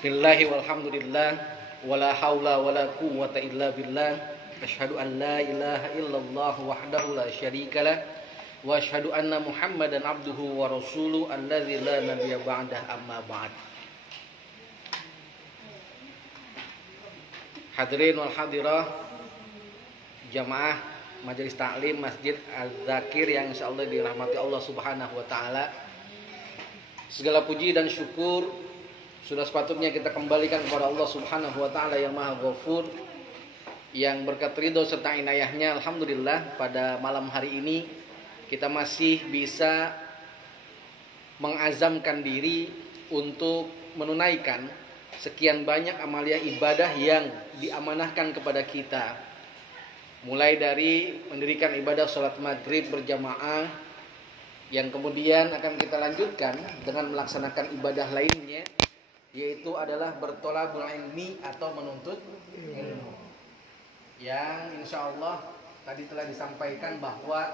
Bismillahi walhamdulillah wala haula wala quwwata illa billah. Asyhadu an la ilaha illallah wahdahu la syarikalah wa asyhadu anna Muhammadan abduhu wa rasuluhu alladzi la nabiyya ba'dah, amma ba'd. Hadirin wal hadirah jamaah Majelis Taklim Masjid Al-Zakir yang insyaallah dirahmati Allah Subhanahu wa taala. Segala puji dan syukur sudah sepatutnya kita kembalikan kepada Allah Subhanahu wa taala yang Maha Ghafur, yang berkat ridho serta inayahnya. Alhamdulillah pada malam hari ini kita masih bisa mengazamkan diri untuk menunaikan sekian banyak amalia ibadah yang diamanahkan kepada kita. Mulai dari mendirikan ibadah sholat maghrib berjamaah, yang kemudian akan kita lanjutkan dengan melaksanakan ibadah lainnya, yaitu adalah bertolabul ilmi atau menuntut ilmu. Yang insya Allah tadi telah disampaikan bahwa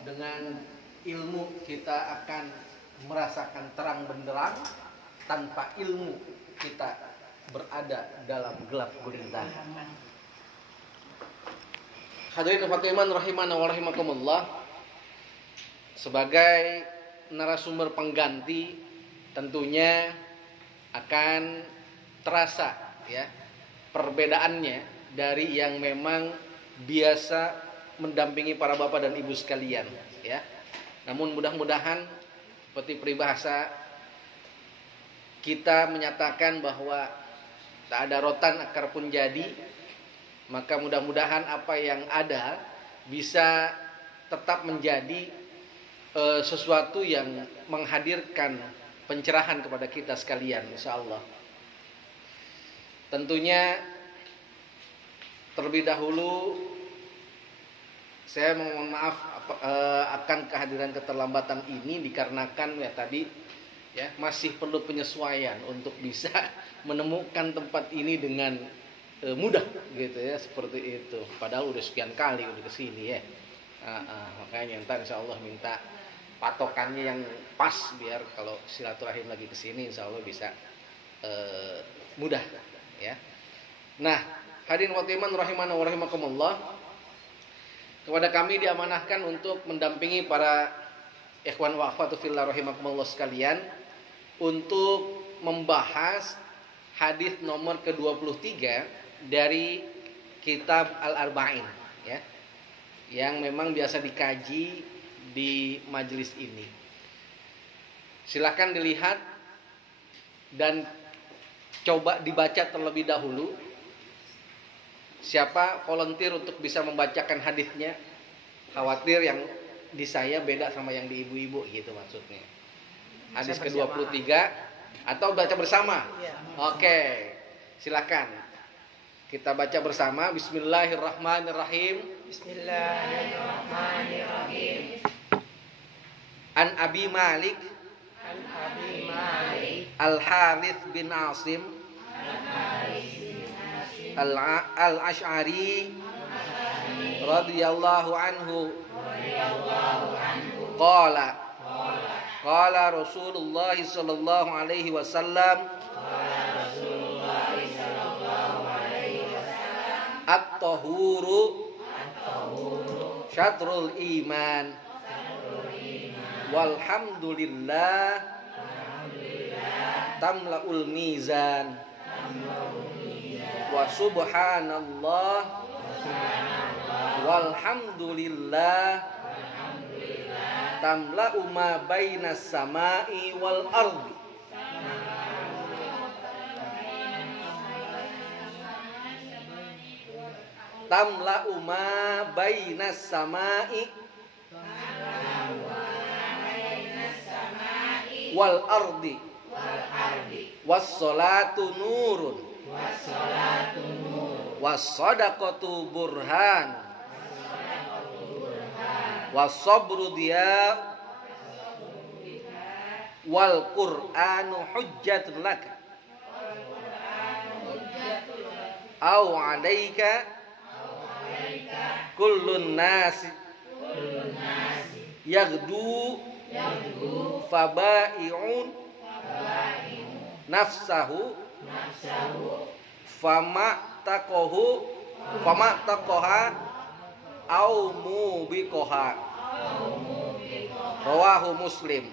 dengan ilmu kita akan merasakan terang benderang, tanpa ilmu kita berada dalam gelap gulita. Hadirin Fatiman rahimana wa rahimakumullah, sebagai narasumber pengganti tentunya akan terasa ya perbedaannya dari yang memang biasa mendampingi para bapak dan ibu sekalian ya. Namun mudah-mudahan seperti peribahasa kita menyatakan bahwa tak ada rotan akar pun jadi, maka mudah-mudahan apa yang ada bisa tetap menjadi sesuatu yang menghadirkan pencerahan kepada kita sekalian insyaallah. Tentunya terlebih dahulu saya mohon maaf akan kehadiran keterlambatan ini dikarenakan ya tadi ya masih perlu penyesuaian untuk bisa menemukan tempat ini dengan mudah gitu ya, seperti itu. Padahal udah sekian kali udah kesini ya. Makanya ntar insyaallah minta patokannya yang pas biar kalau silaturahim lagi kesini insyaallah bisa mudah ya. Nah, hadirin watiman rahimana wa rahimakumullah, kepada kami diamanahkan untuk mendampingi para ikhwan wa akhwatu fillah rahimakumullah sekalian untuk membahas hadis nomor ke-23 dari kitab Al-Arba'in ya, yang memang biasa dikaji di majelis ini. Silakan dilihat dan coba dibaca terlebih dahulu. Siapa volunteer untuk bisa membacakan hadisnya? Khawatir yang di saya beda sama yang di ibu-ibu gitu maksudnya. Hadis ke-23 atau baca bersama? Oke. Silakan. Kita baca bersama. Bismillahirrahmanirrahim. Bismillahirrahmanirrahim. An Abi Malik Al-Harits bin Asim Al-Ash'ari radhiyallahu anhu qala Rasulullah sallallahu alaihi wasallam at-tahuru syatrul iman walhamdulillah tamla'ul mizan wa subhanallah walhamdulillah tamla'u ma bainas samai wal ardi. Tamla'u ma bainas samai wal ardi was salatu nurun was sadaqatu burhan was sabru diya wal qur'anu hujjatun laka au alaika kullun nasi yaghdu fabai'un nafsahu fama taqoha au mubiqoha. Rawahu Muslim.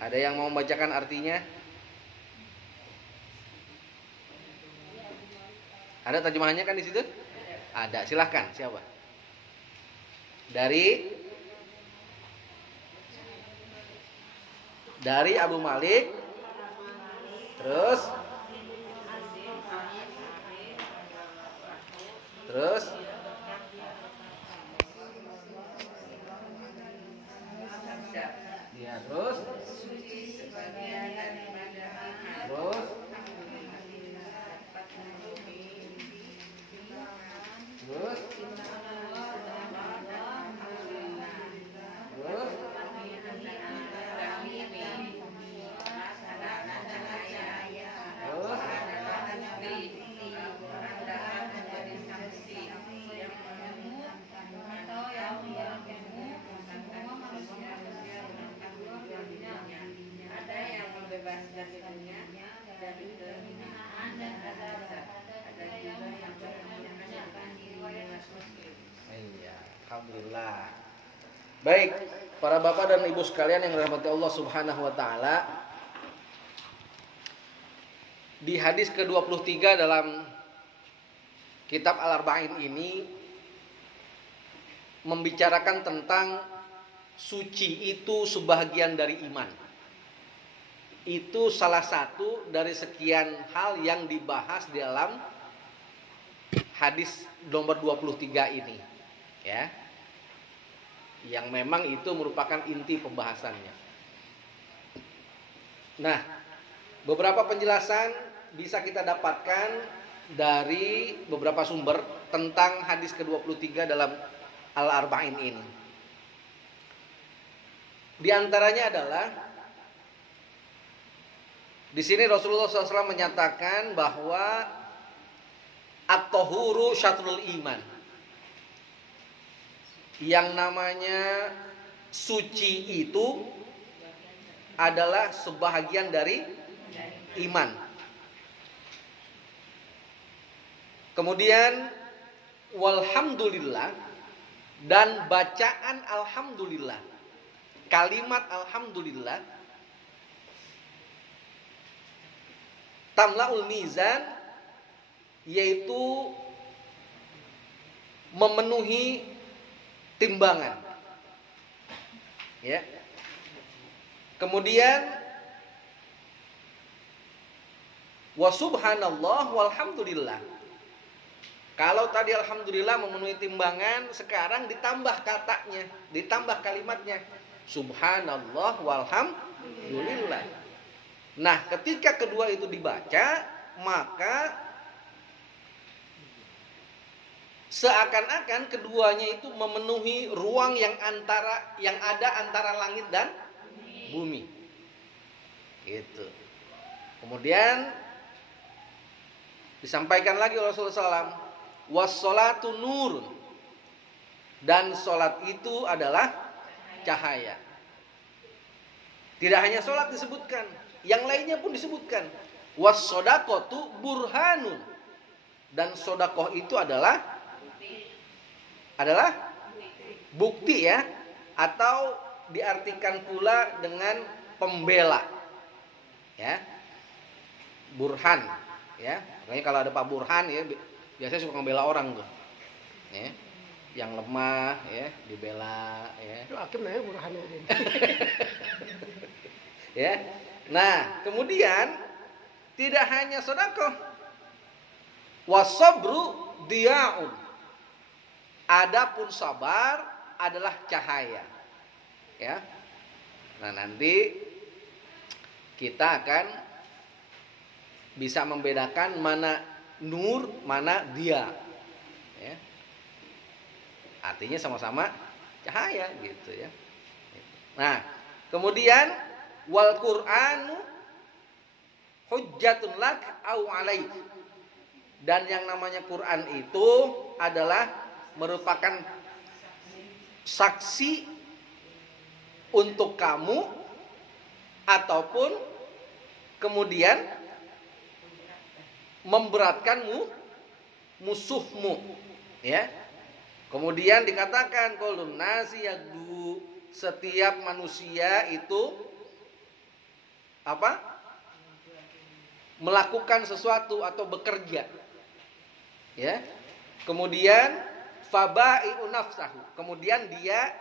Ada yang mau membacakan artinya? Ada terjemahannya kan di situ? Ada. Silahkan. Siapa? Dari Abu Malik. Terus ya, terus alhamdulillah. Baik, para bapak dan ibu sekalian yang dirahmati Allah Subhanahu wa taala. Di hadis ke-23 dalam kitab Al-Arba'in ini membicarakan tentang suci itu sebahagian dari iman. Itu salah satu dari sekian hal yang dibahas di dalam hadis nomor 23 ini, ya. Yang memang itu merupakan inti pembahasannya. Nah, beberapa penjelasan bisa kita dapatkan dari beberapa sumber tentang hadis ke-23 dalam Al-Arba'in ini. Di antaranya adalah di sini Rasulullah SAW menyatakan bahwa at-tahuru syatrul iman. Yang namanya suci itu adalah sebahagian dari iman. Kemudian walhamdulillah dan bacaan alhamdulillah. Kalimat alhamdulillah tamlaul mizan, yaitu memenuhi timbangan. Ya. Kemudian wa subhanallah walhamdulillah. Kalau tadi alhamdulillah memenuhi timbangan, sekarang ditambah katanya, ditambah kalimatnya subhanallah walhamdulillah. Nah, ketika kedua itu dibaca, maka seakan-akan keduanya itu memenuhi ruang yang ada antara langit dan bumi. Gitu. Kemudian disampaikan lagi oleh Rasulullah SAW, wassolatu nurun, dan sholat itu adalah cahaya. Tidak hanya sholat disebutkan, yang lainnya pun disebutkan. Wassodaqotu burhanun, dan sodakoh itu adalah bukti, ya, atau diartikan pula dengan pembela, ya, burhan, ya. Makanya kalau ada Pak Burhan, ya, biasanya suka ngebela orang tuh, ya, yang lemah, ya, dibela, ya. Itu hakim namanya Burhan. Ya. Nah, kemudian tidak hanya sedekah, wasabru diyaun. Adapun sabar adalah cahaya. Ya. Nah, nanti kita akan bisa membedakan mana nur, mana dia. Ya. Artinya sama-sama cahaya gitu, ya. Nah, kemudian wal Qur'anu hujjatun lak au alaik. Dan yang namanya Quran itu adalah merupakan saksi untuk kamu ataupun kemudian memberatkanmu musuhmu, ya. Kemudian dikatakan qaulun nasi yagdu, setiap manusia itu apa? Melakukan sesuatu atau bekerja. Ya. Kemudian fabai'u nafsahu, kemudian dia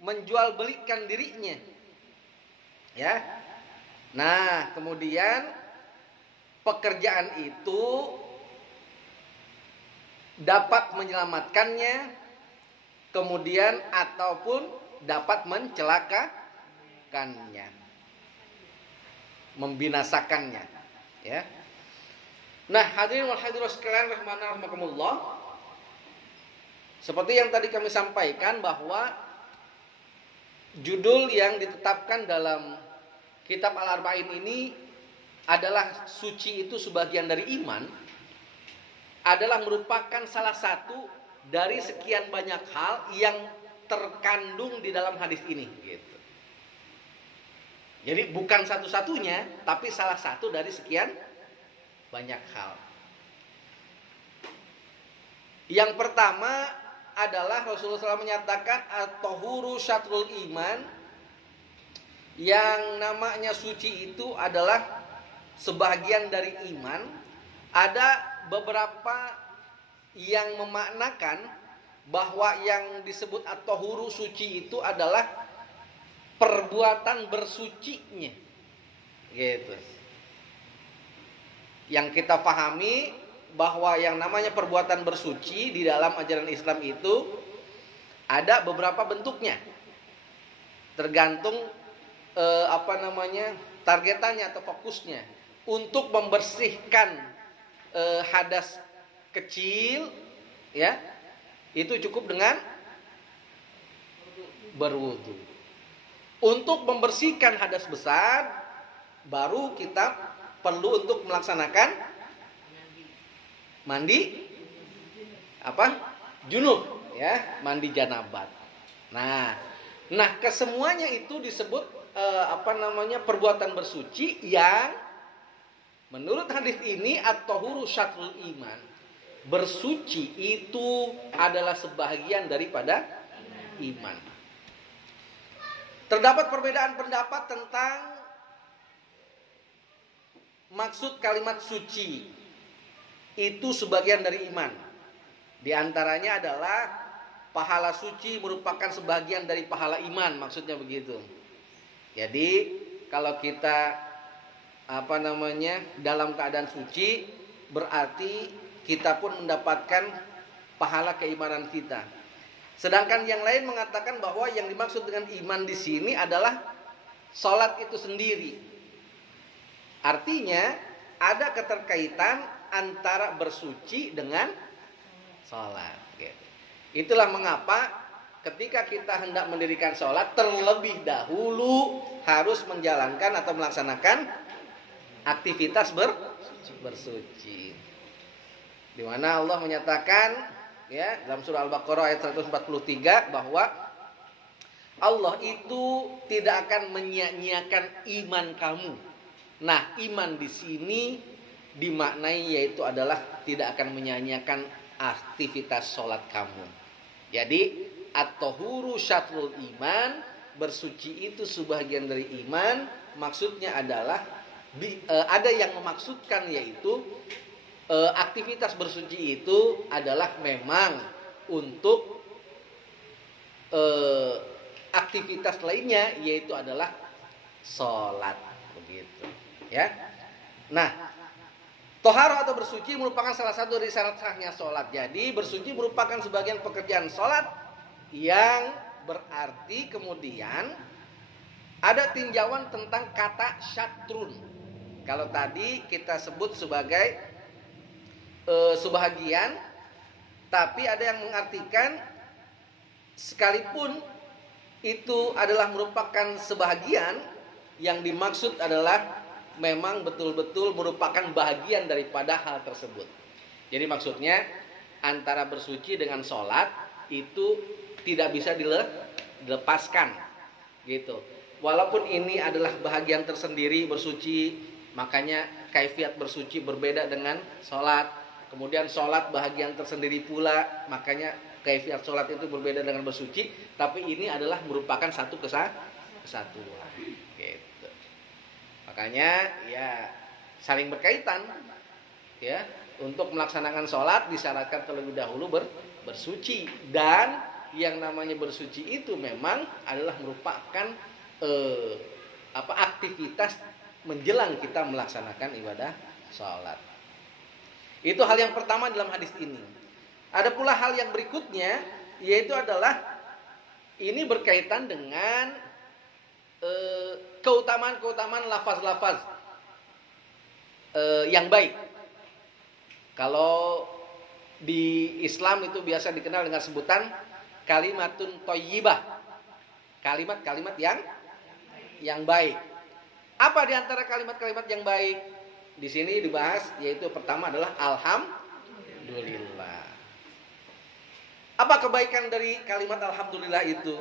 menjual belikan dirinya. Ya. Nah, kemudian pekerjaan itu dapat menyelamatkannya, kemudian ataupun dapat mencelakakannya, membinasakannya, ya. Nah, hadirin wal hadirat sekalian rahimanallah, seperti yang tadi kami sampaikan bahwa judul yang ditetapkan dalam kitab Al-Arba'in ini adalah suci itu sebagian dari iman, adalah merupakan salah satu dari sekian banyak hal yang terkandung di dalam hadis ini, gitu. Jadi bukan satu-satunya, tapi salah satu dari sekian banyak hal. Yang pertama adalah Rasulullah SAW menyatakan at-tahuru syatrul iman. Yang namanya suci itu adalah sebagian dari iman. Ada beberapa yang memaknakan bahwa yang disebut at-tahuru suci itu adalah perbuatan bersucinya, gitu. Yang kita pahami bahwa yang namanya perbuatan bersuci di dalam ajaran Islam itu ada beberapa bentuknya, tergantung targetannya atau fokusnya. Untuk membersihkan hadas kecil, ya, itu cukup dengan berwudu. Untuk membersihkan hadas besar, baru kita perlu untuk melaksanakan mandi junub, ya, mandi janabat. Nah, kesemuanya itu disebut perbuatan bersuci yang menurut hadis ini at-tahuru syatrul iman. Bersuci itu adalah sebahagian daripada iman. Terdapat perbedaan pendapat tentang maksud kalimat suci. Itu sebagian dari iman. Di antaranya adalah pahala suci merupakan sebagian dari pahala iman, maksudnya begitu. Jadi kalau kita dalam keadaan suci, berarti kita pun mendapatkan pahala keimanan kita. Sedangkan yang lain mengatakan bahwa yang dimaksud dengan iman di sini adalah salat itu sendiri. Artinya ada keterkaitan antara bersuci dengan salat. Itulah mengapa ketika kita hendak mendirikan salat, terlebih dahulu harus menjalankan atau melaksanakan aktivitas bersuci. Di mana Allah menyatakan, ya, dalam surah Al-Baqarah ayat 143 bahwa Allah itu tidak akan menyia-nyiakan iman kamu. Nah, iman di sini dimaknai yaitu adalah tidak akan menyia-nyiakan aktivitas sholat kamu. Jadi at-tahuru syatrul iman, bersuci itu sebagian dari iman. Maksudnya adalah ada yang memaksudkan yaitu aktivitas bersuci itu adalah memang untuk aktivitas lainnya, yaitu adalah sholat, begitu, ya. Nah, toharoh atau bersuci merupakan salah satu dari syarat sahnya sholat. Jadi bersuci merupakan sebagian pekerjaan sholat yang berarti kemudian ada tinjauan tentang kata syatrun. Kalau tadi kita sebut sebagai sebahagian, tapi ada yang mengartikan sekalipun itu adalah merupakan sebahagian, yang dimaksud adalah memang betul-betul merupakan bahagian daripada hal tersebut. Jadi maksudnya antara bersuci dengan sholat itu tidak bisa dilepaskan. Gitu. Walaupun ini adalah bahagian tersendiri bersuci, makanya kaifiat bersuci berbeda dengan sholat. Kemudian sholat bahagian tersendiri pula, makanya kaifiat sholat itu berbeda dengan bersuci. Tapi ini adalah merupakan satu kesatuan. Gitu. Makanya ya saling berkaitan. Ya, untuk melaksanakan sholat disyaratkan terlebih dahulu bersuci, dan yang namanya bersuci itu memang adalah merupakan aktivitas menjelang kita melaksanakan ibadah sholat. Itu hal yang pertama dalam hadis ini. Ada pula hal yang berikutnya, yaitu adalah ini berkaitan dengan keutamaan-keutamaan lafaz-lafaz yang baik. Kalau di Islam itu biasa dikenal dengan sebutan kalimatun thayyibah. Kalimat-kalimat yang baik. Apa di antara kalimat-kalimat yang baik? Di sini dibahas, yaitu pertama adalah alhamdulillah. Apa kebaikan dari kalimat alhamdulillah itu?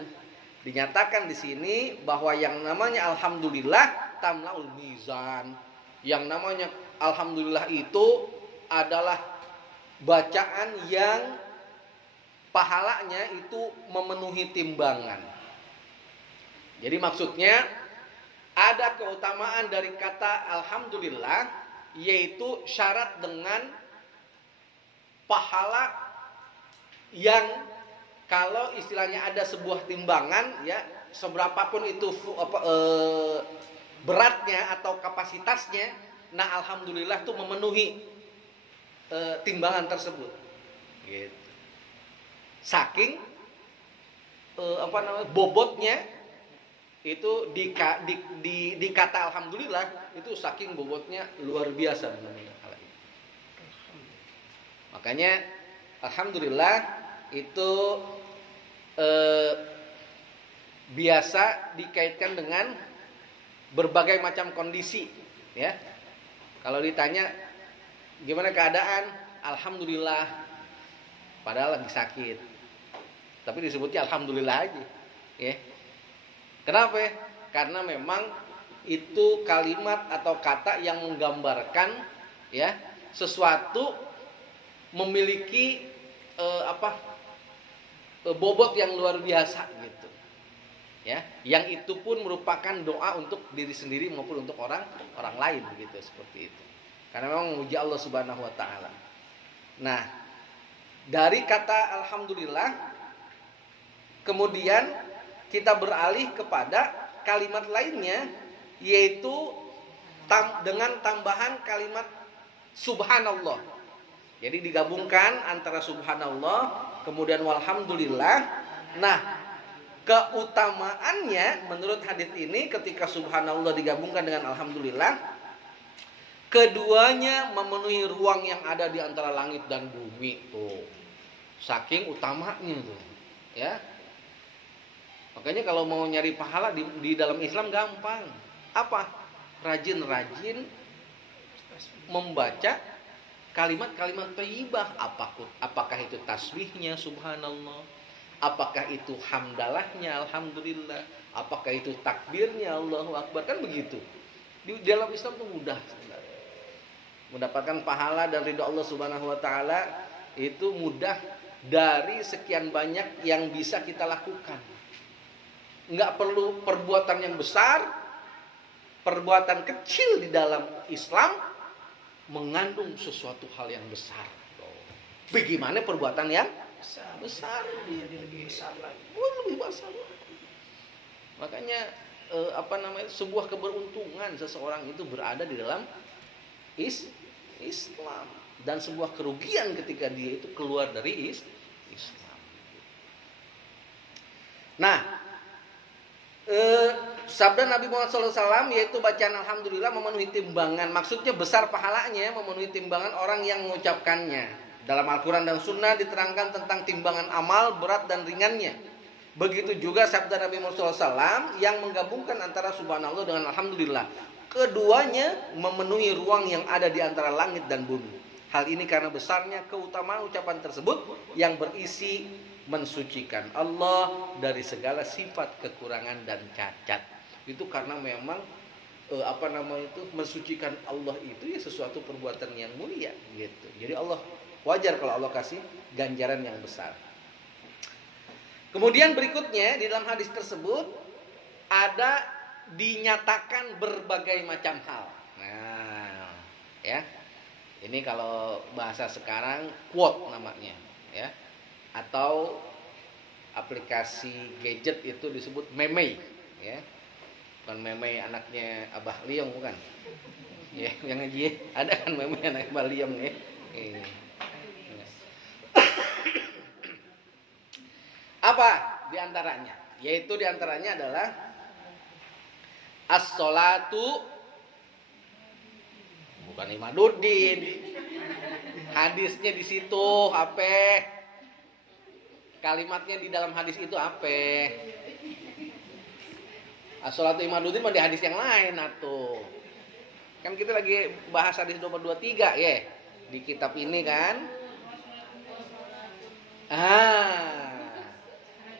Dinyatakan di sini bahwa yang namanya alhamdulillah tamlaul mizan. Yang namanya alhamdulillah itu adalah bacaan yang pahalanya itu memenuhi timbangan. Jadi maksudnya ada keutamaan dari kata alhamdulillah, yaitu syarat dengan pahala yang kalau istilahnya ada sebuah timbangan, ya seberapapun itu beratnya atau kapasitasnya, nah alhamdulillah itu memenuhi timbangan tersebut. Gitu. Saking bobotnya itu di kata alhamdulillah itu saking bobotnya luar biasa namanya. Makanya alhamdulillah itu biasa dikaitkan dengan berbagai macam kondisi, ya. Kalau ditanya gimana keadaan, alhamdulillah, padahal lagi sakit, tapi disebutnya alhamdulillah aja, ya. Kenapa? Karena memang itu kalimat atau kata yang menggambarkan, ya, sesuatu memiliki bobot yang luar biasa gitu, ya. Yang itu pun merupakan doa untuk diri sendiri maupun untuk orang lain begitu, seperti itu. Karena memang memuji Allah Subhanahu wa taala. Nah, dari kata alhamdulillah kemudian kita beralih kepada kalimat lainnya, yaitu dengan tambahan kalimat subhanallah. Jadi digabungkan antara subhanallah kemudian walhamdulillah. Nah, keutamaannya menurut hadis ini ketika subhanallah digabungkan dengan alhamdulillah, keduanya memenuhi ruang yang ada di antara langit dan bumi tuh. Saking utamanya tuh, ya. Makanya kalau mau nyari pahala di dalam Islam gampang. Apa? Rajin-rajin membaca kalimat-kalimat thayyibah. Apakah itu tasbihnya subhanallah? Apakah itu hamdalahnya alhamdulillah? Apakah itu takbirnya Allahu akbar? Kan begitu. Di dalam Islam itu mudah sebenarnya. Mendapatkan pahala dan ridha Allah Subhanahu wa taala itu mudah dari sekian banyak yang bisa kita lakukan. Enggak perlu perbuatan yang besar, perbuatan kecil di dalam Islam mengandung sesuatu hal yang besar. Bagaimana perbuatan yang besar? Jadi lebih besar lagi. Lebih besar lagi. Makanya sebuah keberuntungan seseorang itu berada di dalam Islam, dan sebuah kerugian ketika dia itu keluar dari Islam. Nah, sabda Nabi Muhammad SAW yaitu bacaan alhamdulillah memenuhi timbangan. Maksudnya besar pahalanya memenuhi timbangan orang yang mengucapkannya. Dalam Al-Quran dan Sunnah diterangkan tentang timbangan amal berat dan ringannya. Begitu juga sabda Nabi Muhammad SAW yang menggabungkan antara subhanallah dengan alhamdulillah. Keduanya memenuhi ruang yang ada di antara langit dan bumi. Hal ini karena besarnya keutamaan ucapan tersebut yang berisi mensucikan Allah dari segala sifat kekurangan dan cacat. Itu karena memang mensucikan Allah itu ya sesuatu perbuatan yang mulia gitu. Jadi Allah wajar kalau Allah kasih ganjaran yang besar. Kemudian berikutnya di dalam hadis tersebut ada dinyatakan berbagai macam hal. Nah, ya. Ini kalau bahasa sekarang quote namanya, ya. Atau aplikasi gadget itu disebut meme, ya. Bukan meme anaknya Abah Liong, bukan. Ya, yang ngaji ada kan meme anak Abah Liong ya. Apa diantaranya? Yaitu diantaranya adalah as-sholatu, bukan Imaduddin. Hadisnya di situ apa? Kalimatnya di dalam hadis itu apa? As-sholatu Imaduddin mah di hadis yang lain atuh. Kan kita lagi bahas hadis nomor 23 ya di kitab ini kan.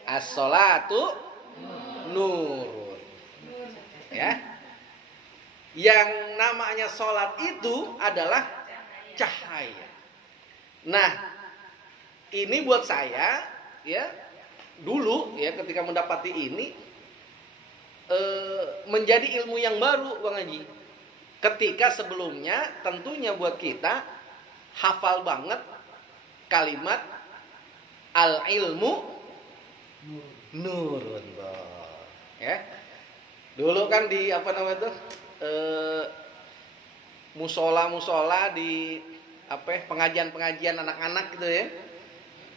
As-sholatu nurun. Ya. Yang namanya sholat itu adalah cahaya. Nah, ini buat saya ya dulu ya ketika mendapati ini menjadi ilmu yang baru Bang Haji. Ketika sebelumnya tentunya buat kita hafal banget kalimat al-ilmu nurun. Ya. Dulu kan di musola di pengajian-pengajian anak-anak gitu ya.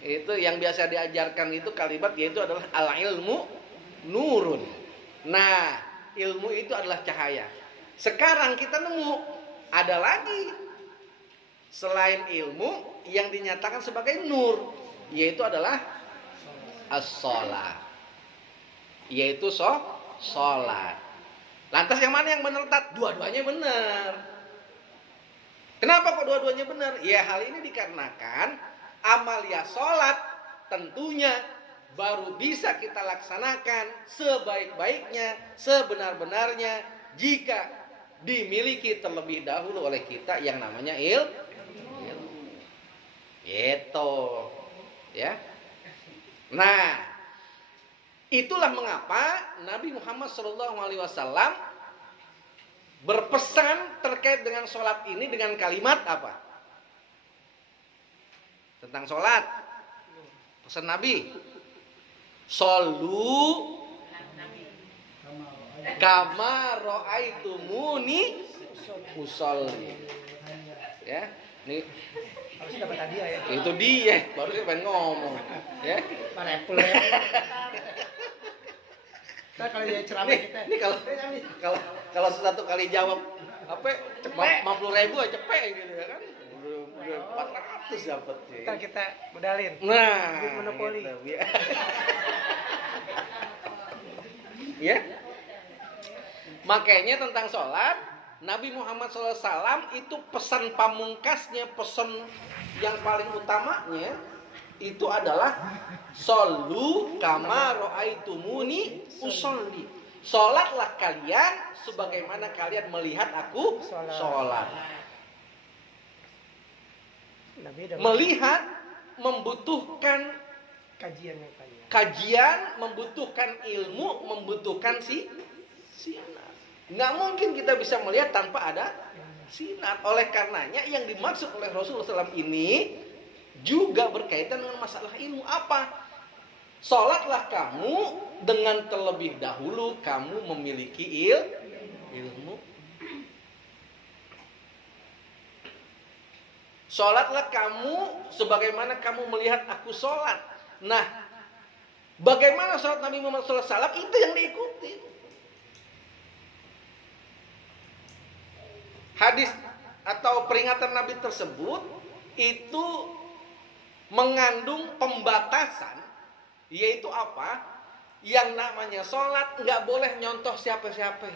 Itu yang biasa diajarkan itu kalimat yaitu adalah al-ilmu nurun. Nah, ilmu itu adalah cahaya. Sekarang kita nemu ada lagi selain ilmu yang dinyatakan sebagai nur, yaitu adalah as-shalah. Yaitu sholat. Lantas yang mana yang benar, Tat? Dua-duanya benar. Kenapa kok dua-duanya benar? Ya hal ini dikarenakan amalia sholat tentunya baru bisa kita laksanakan sebaik-baiknya, sebenar-benarnya jika dimiliki terlebih dahulu oleh kita yang namanya ilmu. Gitu. Ya. Nah, itulah mengapa Nabi Muhammad SAW berpesan terkait dengan sholat ini dengan kalimat apa? Tentang sholat. Pesan Nabi. Shollu kama ra'aitumuni usolli. Ya, ini harus dapat hadiah ya. Itu dia, baru saya pengen ngomong. Ya. Parepul ya. Kita kalau dia ceramah kita. Ini kalau satu kali jawab apa 50.000 aja cepet gitu ya kan. Udah 400 dapat ya. Ntar kita modalin. Nah, duit monopoli. Gitu, ya. Makanya tentang sholat Nabi Muhammad SAW itu pesan pamungkasnya, pesan yang paling utamanya itu adalah shollu kama ra'aitumuni usolli. Sholatlah kalian sebagaimana kalian melihat aku sholat. Melihat membutuhkan kajian, membutuhkan ilmu, membutuhkan sinar. Nggak mungkin kita bisa melihat tanpa ada sinar. Oleh karenanya yang dimaksud oleh Rasulullah SAW ini juga berkaitan dengan masalah ilmu. Apa? Sholatlah kamu dengan terlebih dahulu kamu memiliki ilmu. Sholatlah kamu sebagaimana kamu melihat aku sholat. Nah, bagaimana sholat Nabi Muhammad SAW itu yang diikuti. Hadis atau peringatan Nabi tersebut itu mengandung pembatasan, yaitu apa? Yang namanya sholat nggak boleh nyontoh siapa-siapa.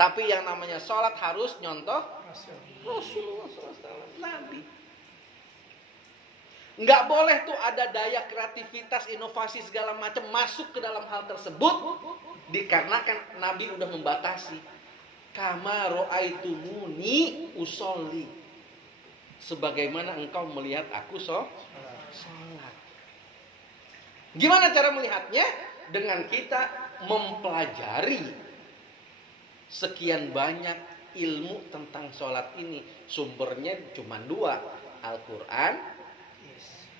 Tapi yang namanya sholat harus nyontoh Rasulullah SAW, Nabi. Nggak boleh tuh ada daya kreativitas, inovasi segala macam masuk ke dalam hal tersebut, dikarenakan Nabi udah membatasi. Kama ro'aitumuni usolli, sebagaimana engkau melihat aku sholat. Gimana cara melihatnya? Dengan kita mempelajari sekian banyak ilmu tentang sholat ini. Sumbernya cuma 2, Al-Quran,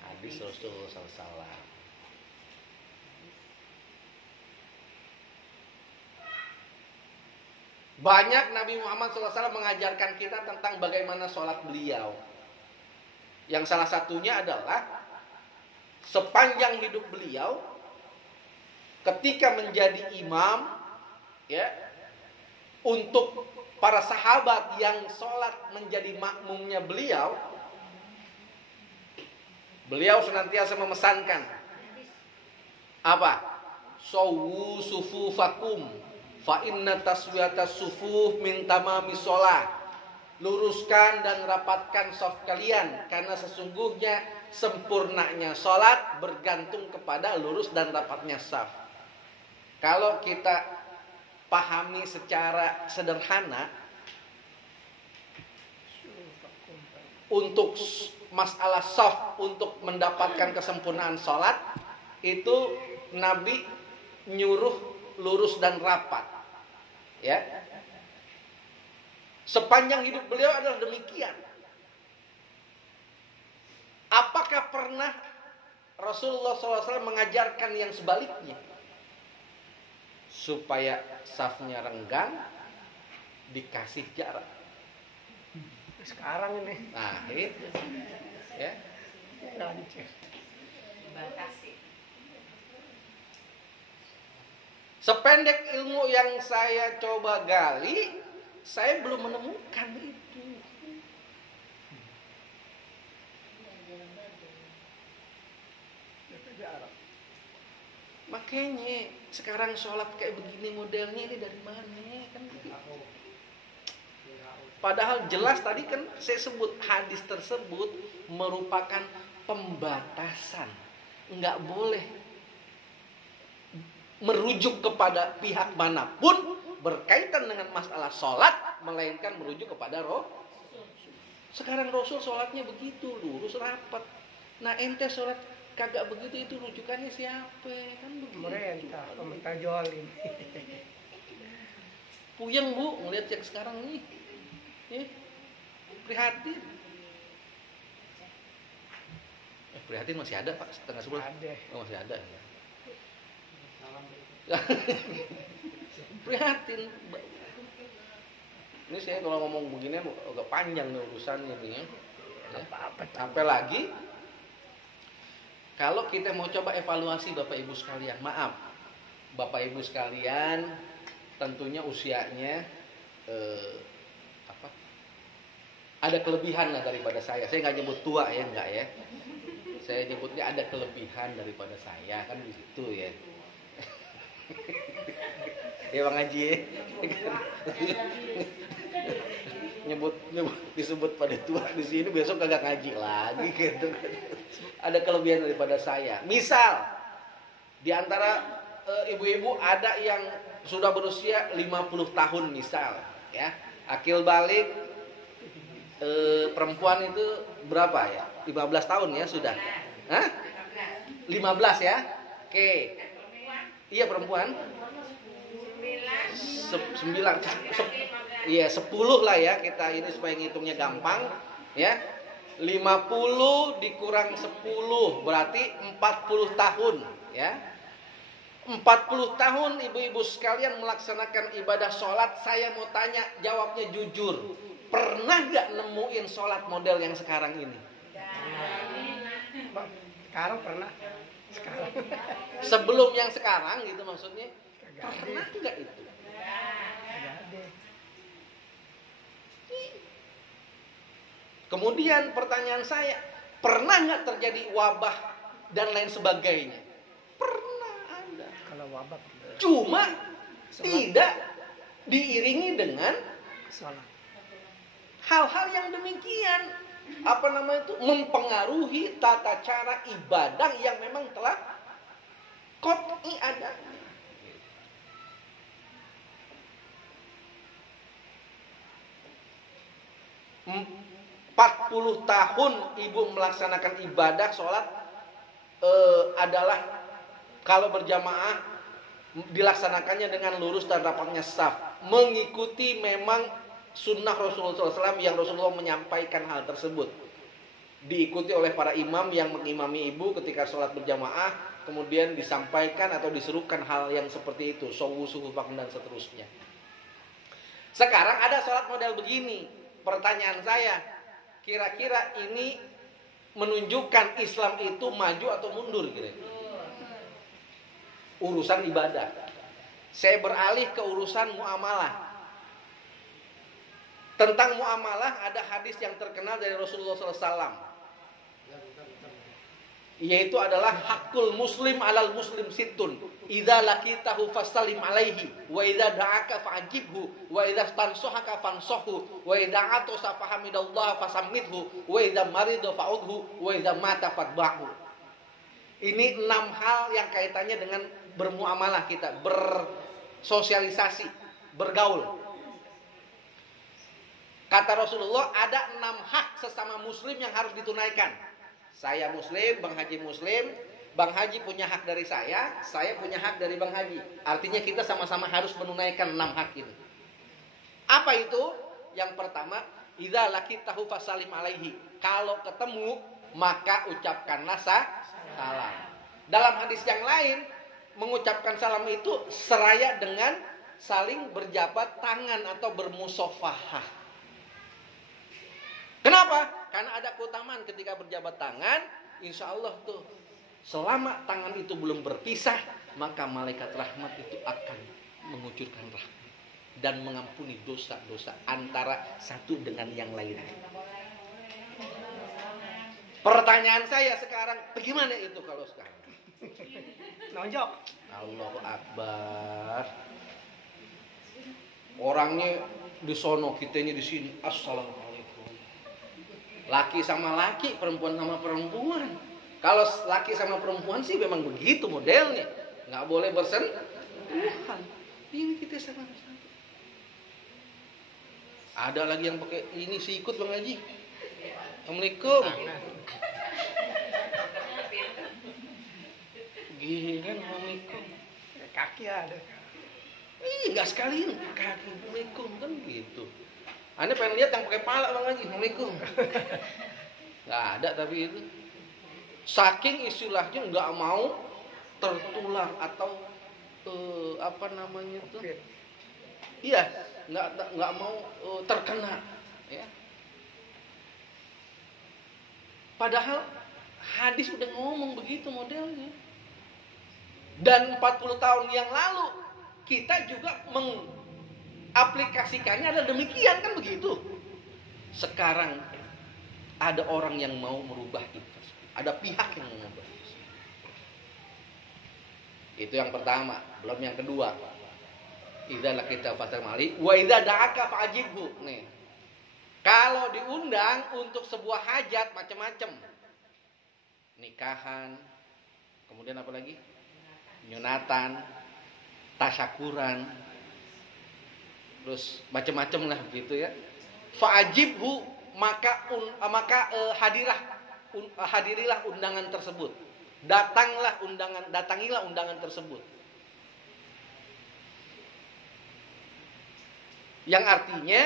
hadis Rasulullah SAW. Banyak Nabi Muhammad SAW mengajarkan kita tentang bagaimana sholat beliau. Yang salah satunya adalah sepanjang hidup beliau, ketika menjadi imam, ya, untuk para sahabat yang sholat menjadi makmumnya beliau, beliau senantiasa memesankan apa? Sawu sufufakum fa inna taswiyatas sufuf min tamami sholat. Luruskan dan rapatkan shaf kalian, karena sesungguhnya sempurnanya sholat bergantung kepada lurus dan rapatnya shaf. Kalau kita pahami secara sederhana, untuk masalah shaf, untuk mendapatkan kesempurnaan sholat, itu Nabi nyuruh lurus dan rapat, ya. Sepanjang hidup beliau adalah demikian. Apakah pernah Rasulullah SAW mengajarkan yang sebaliknya? Supaya safnya renggang, dikasih jarak. Sekarang ini. Nah, itu. Ya. Sependek ilmu yang saya coba gali, saya belum menemukan itu. Makanya sekarang sholat kayak begini modelnya ini dari mana kan? Padahal jelas tadi kan saya sebut hadis tersebut merupakan pembatasan. Enggak boleh merujuk kepada pihak manapun berkaitan dengan masalah sholat, melainkan merujuk kepada roh. Sekarang Rasul sholatnya begitu, lurus rapat. Nah ente sholat kagak begitu, itu rujukannya siapa? Kan begitu. Pemerintah jolim. Puyeng bu, ngeliat yang sekarang nih. Prihatin. Prihatin masih ada Pak, setengah 10. Oh, masih ada ya. Prihatin. Ini saya kalau ngomong begini agak panjang nih urusannya nih ya. Sampai lagi kalau kita mau coba evaluasi Bapak Ibu sekalian, maaf Bapak Ibu sekalian, tentunya usianya ada kelebihan lah daripada saya. Saya nggak nyebut tua ya, enggak ya. Saya nyebutnya ada kelebihan daripada saya, kan begitu ya. Ya Bang Haji ya. nyebut disebut pada tua di sini, besok kagak ngaji lagi gitu. Ada kelebihan daripada saya. Misal di antara ibu-ibu ada yang sudah berusia 50 tahun misal ya. Akil balik perempuan itu berapa ya? 15 tahun ya sudah. Hah? 15 ya? Oke. Iya perempuan. 9 iya 10 lah ya, kita ini supaya ngitungnya gampang ya. 50 dikurang 10 berarti 40 tahun ya. 40 tahun ibu-ibu sekalian melaksanakan ibadah sholat. Saya mau tanya, jawabnya jujur, pernah gak nemuin sholat model yang sekarang ini? Sekarang pernah. Sekarang. Sebelum yang sekarang gitu maksudnya. Pernah gak itu? Kemudian pertanyaan saya, pernah nggak terjadi wabah dan lain sebagainya? Pernah ada. Kalau wabah. Cuma tidak diiringi dengan sholat. hal-hal yang demikian. mempengaruhi tata cara ibadah yang memang telah qat'i ada. 40 tahun ibu melaksanakan ibadah sholat adalah kalau berjamaah dilaksanakannya dengan lurus dan rapatnya saf, mengikuti memang sunnah Rasulullah SAW yang Rasulullah menyampaikan hal tersebut, diikuti oleh para imam yang mengimami ibu ketika sholat berjamaah, kemudian disampaikan atau diserukan hal yang seperti itu, sawu suhufak dan seterusnya. Sekarang ada sholat model begini. Pertanyaan saya, kira-kira ini menunjukkan Islam itu maju atau mundur kira-kira? Urusan ibadah. Saya beralih ke urusan muamalah. Tentang muamalah ada hadis yang terkenal dari Rasulullah SAW, yaitu adalah hakul muslim alal muslim sittun, idza laqitahu fasallim alaihi, wa idza da'aka fa'ajibhu, wa idza tansahaka fansahu, wa idza atasa fahamidallah fasammidhu, wa idza marida fa'udhu, wa idza mata fatba'hu. Ini 6 hal yang kaitannya dengan bermuamalah kita, bersosialisasi, bergaul. Kata Rasulullah, ada 6 hak sesama muslim yang harus ditunaikan. Saya muslim, Bang Haji muslim, Bang Haji punya hak dari saya punya hak dari Bang Haji. Artinya kita sama-sama harus menunaikan 6 hak ini. Apa itu? Yang pertama, idza laqitahu fasallim alaihi. Kalau ketemu, maka ucapkanlah salam. Dalam hadis yang lain, mengucapkan salam itu seraya dengan saling berjabat tangan atau bermusafahah. Kenapa? Karena ada keutamaan ketika berjabat tangan, insya Allah tuh selama tangan itu belum berpisah, maka malaikat rahmat itu akan mengucurkan rahmat dan mengampuni dosa-dosa antara satu dengan yang lain. Pertanyaan saya sekarang, bagaimana itu kalau sekarang? Nonjok. Allahu Akbar. Orangnya di sono, kitanya di sini. Assalamualaikum. Laki sama laki, perempuan sama perempuan. Kalau laki sama perempuan sih memang begitu modelnya, nggak boleh bersentuhan. Ini kita sama-sama. Ada lagi yang pakai ini sikut Bang Haji. Assalamualaikum. Gila, Assalamualaikum. Kaki ada. Nggak sekali kaki. Assalamualaikum kan gitu. Anda pengen lihat yang pakai pala Bang Haji. Assalamualaikum. Nggak ada tapi itu. Saking istilahnya nggak mau tertular atau apa namanya itu? Iya, nggak mau terkena. Ya. Padahal hadis udah ngomong begitu modelnya. Dan 40 tahun yang lalu kita juga aplikasikannya adalah demikian kan begitu. Sekarang ada orang yang mau merubah itu. Ada pihak yang mau merubah itu. Itu yang pertama, belum yang kedua. Idza laqita fasallim alaihi wa idza da'aka fa'ajibhu. Nih. Kalau diundang untuk sebuah hajat macam-macam. Nikahan, kemudian apa lagi? Nyunatan, tasyakuran, terus macam-macam lah begitu ya. Fa'ajibhu, maka hadirilah undangan tersebut. Datangilah undangan tersebut. Yang artinya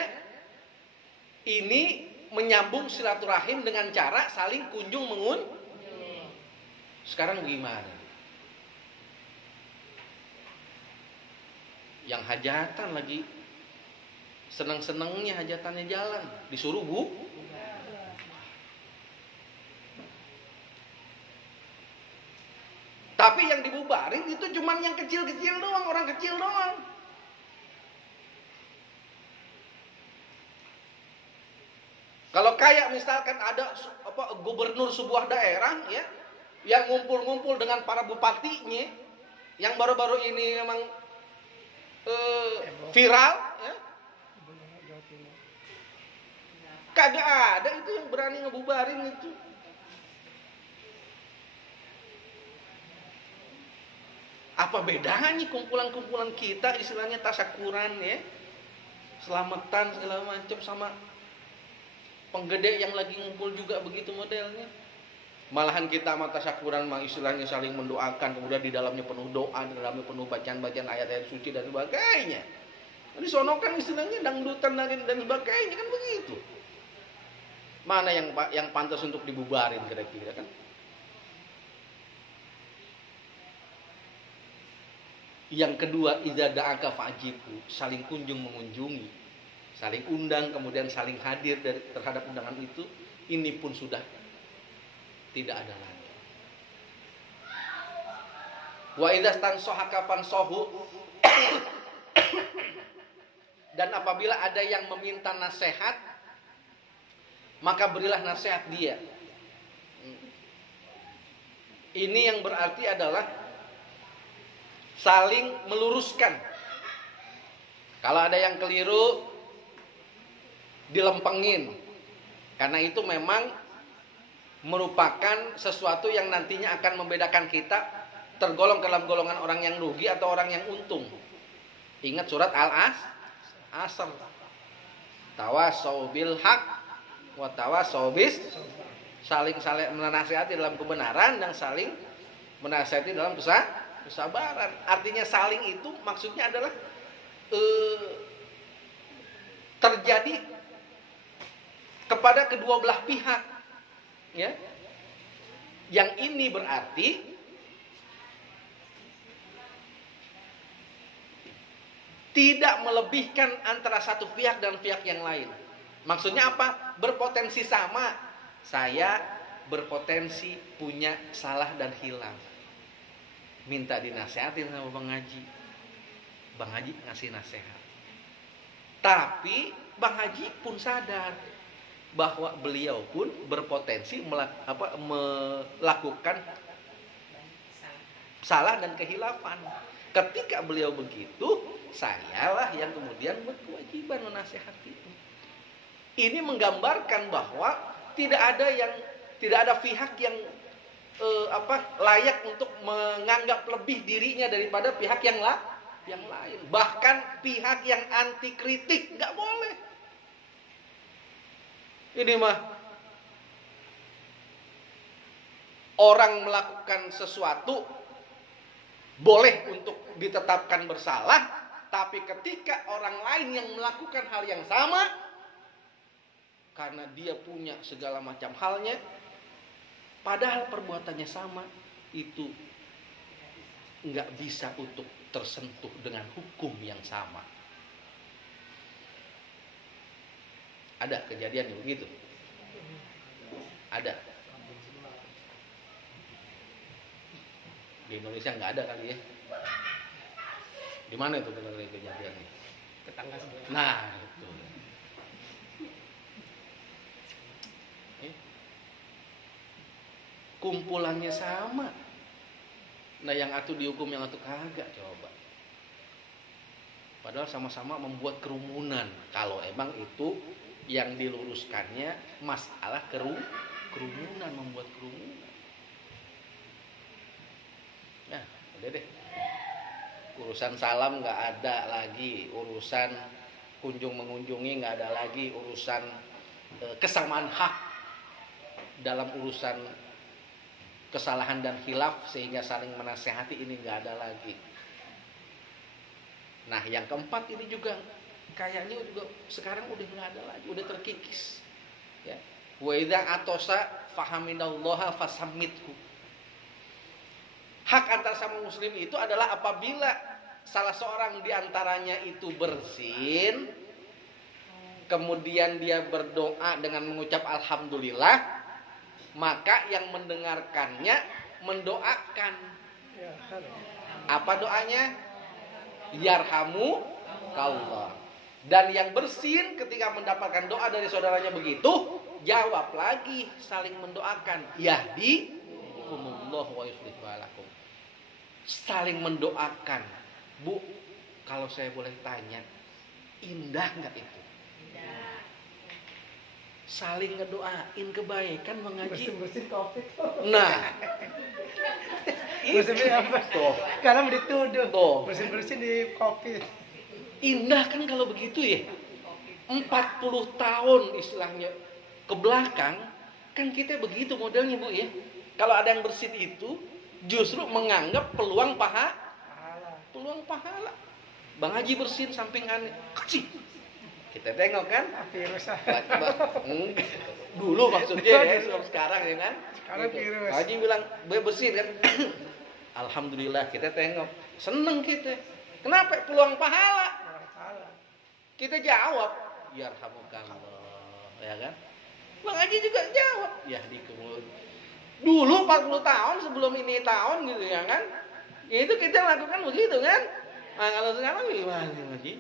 ini menyambung silaturahim dengan cara saling kunjung mengunjung. Sekarang gimana? Yang hajatan lagi seneng-senengnya hajatannya jalan, disuruh tapi yang dibubarin itu cuman yang kecil-kecil doang, orang kecil doang. Kalau kayak misalkan ada gubernur sebuah daerah ya, yang ngumpul-ngumpul dengan para bupatinya, yang baru-baru ini memang viral ya. Kagak ada itu yang berani ngebubarin itu. Apa bedanya kumpulan-kumpulan kita istilahnya tasyakuran ya, selamatan segala macam sama penggede yang lagi ngumpul juga begitu modelnya. Malahan kita sama tasyakuran mah istilahnya saling mendoakan, kemudian di dalamnya penuh doa, di dalamnya penuh bacaan-bacaan ayat-ayat suci dan sebagainya. Jadi sono kan istilahnya dangdutan dan sebagainya kan begitu. Mana yang pantas untuk dibubarin kira-kira kan? Yang kedua, idza da'aka fa'jibu, saling kunjung mengunjungi, saling undang kemudian saling hadir terhadap undangan itu, ini pun sudah tidak ada lagi. Wa idza stansohaka fansohu, dan apabila ada yang meminta nasihat, maka berilah nasihat dia. Ini yang berarti adalah saling meluruskan. Kalau ada yang keliru, dilempengin. Karena itu memang merupakan sesuatu yang nantinya akan membedakan kita tergolong dalam golongan orang yang rugi atau orang yang untung. Ingat surat Al-Asr. Tawasau bil haq wa tawasau bis, saling menasihati dalam kebenaran dan saling menasihati dalam kesabaran. Artinya saling itu maksudnya adalah terjadi kepada kedua belah pihak, ya. Yang ini berarti tidak melebihkan antara satu pihak dan pihak yang lain. Maksudnya apa? Berpotensi sama. Saya berpotensi punya salah dan hilaf. Minta dinasehatin sama Bang Haji. Bang Haji ngasih nasihat. Tapi Bang Haji pun sadar bahwa beliau pun berpotensi melakukan salah dan kehilafan. Ketika beliau begitu, sayalah yang kemudian berkewajiban menasehati. Ini menggambarkan bahwa tidak ada pihak yang layak untuk menganggap lebih dirinya daripada pihak yang lain. Bahkan pihak yang anti kritik nggak boleh. Ini mah orang melakukan sesuatu boleh untuk ditetapkan bersalah, tapi ketika orang lain yang melakukan hal yang sama, karena dia punya segala macam halnya, padahal perbuatannya sama, itu nggak bisa untuk tersentuh dengan hukum yang sama. Ada kejadian yang begitu? Ada. Di Indonesia nggak ada kali ya. Di mana itu kejadiannya? Tetangga sebelah. Nah, itu. Kumpulannya sama. Nah, yang atuh dihukum, yang atuh kagak, coba. Padahal sama-sama membuat kerumunan. Kalau emang itu yang diluruskannya masalah kerumunan, membuat kerumunan. Nah, udah deh. Urusan salam nggak ada lagi, urusan kunjung mengunjungi nggak ada lagi, urusan kesamaan hak dalam urusan kesalahan dan khilaf sehingga saling menasehati, ini nggak ada lagi. Nah, yang keempat ini juga kayaknya juga sekarang udah nggak ada lagi, udah terkikis. Ya. Wa idza atosa fahaminallaha fasammithu. Hak antar sama muslim itu adalah apabila salah seorang diantaranya itu bersin, kemudian dia berdoa dengan mengucap alhamdulillah, maka yang mendengarkannya mendoakan. Apa doanya? Yarhamu kallah. Dan yang bersin ketika mendapatkan doa dari saudaranya begitu, jawab lagi saling mendoakan. Yahdikumullah wa yuslih balakum. Saling mendoakan. Bu, kalau saya boleh tanya, indah nggak itu? saling ngedoain kebaikan mengaji. Bersin covid. Nah, Bersin apa? Tuh. Karena dituduh. Tuh. Bersin di covid. Indah kan kalau begitu ya. 40 tahun istilahnya ke belakang kan kita begitu modelnya Bu ya. Kalau ada yang bersin itu justru menganggap peluang pahala. Bang Haji bersin sampingan kecil. Kita tengok kan? Virus. Dulu maksudnya ya, sekarang ya kan? Sekarang gitu. virus. Haji bilang, bersin kan? Alhamdulillah kita tengok. Seneng kita. Kenapa? Peluang pahala. Kita jawab, yarhamukallah, ya kan? Bang Haji juga jawab, ya dikumul. Dulu 40 tahun sebelum ini tahun gitu ya kan? Itu kita lakukan begitu kan? Nah kalau sekarang gimana Haji?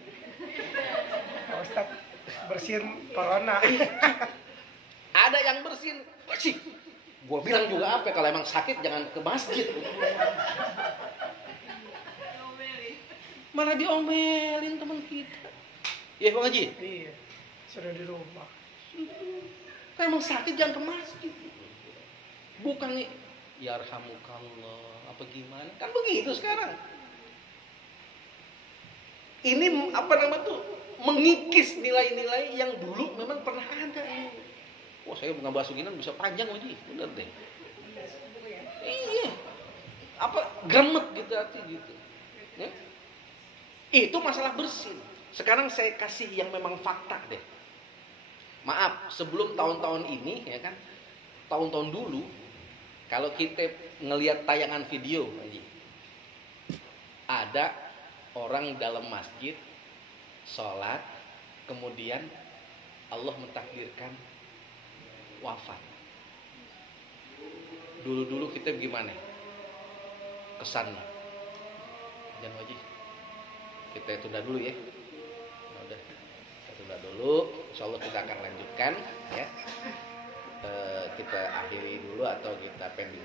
Pak Ustaz bersin corona. Ada yang bersin, bersih. Gua bilang juga apa? Kalau emang sakit jangan ke masjid. Malah diomelin teman kita. Iya Bang Haji? Iya. Sudah di rumah. Kalau emang sakit jangan ke masjid. Bukan nih, yarhamukallah apa gimana? Kan begitu sekarang. Ini apa namanya tuh? Mengikis nilai-nilai yang dulu memang pernah ada. Wah saya ngebahas begini bisa panjang Haji, bener deh. Iya. Apa gremet gitu hati gitu. Ya? Itu masalah bersin. Sekarang saya kasih yang memang fakta deh. Maaf, sebelum tahun-tahun ini ya kan, tahun-tahun dulu kalau kita ngelihat tayangan video Haji, ada orang dalam masjid sholat, kemudian Allah mentakdirkan wafat. Dulu-dulu kita gimana kesannya? Jangan Haji, kita tunda dulu ya. Udah, kita tunda dulu. Insyaallah kita akan lanjutkan ya. Kita akhiri dulu atau kita pending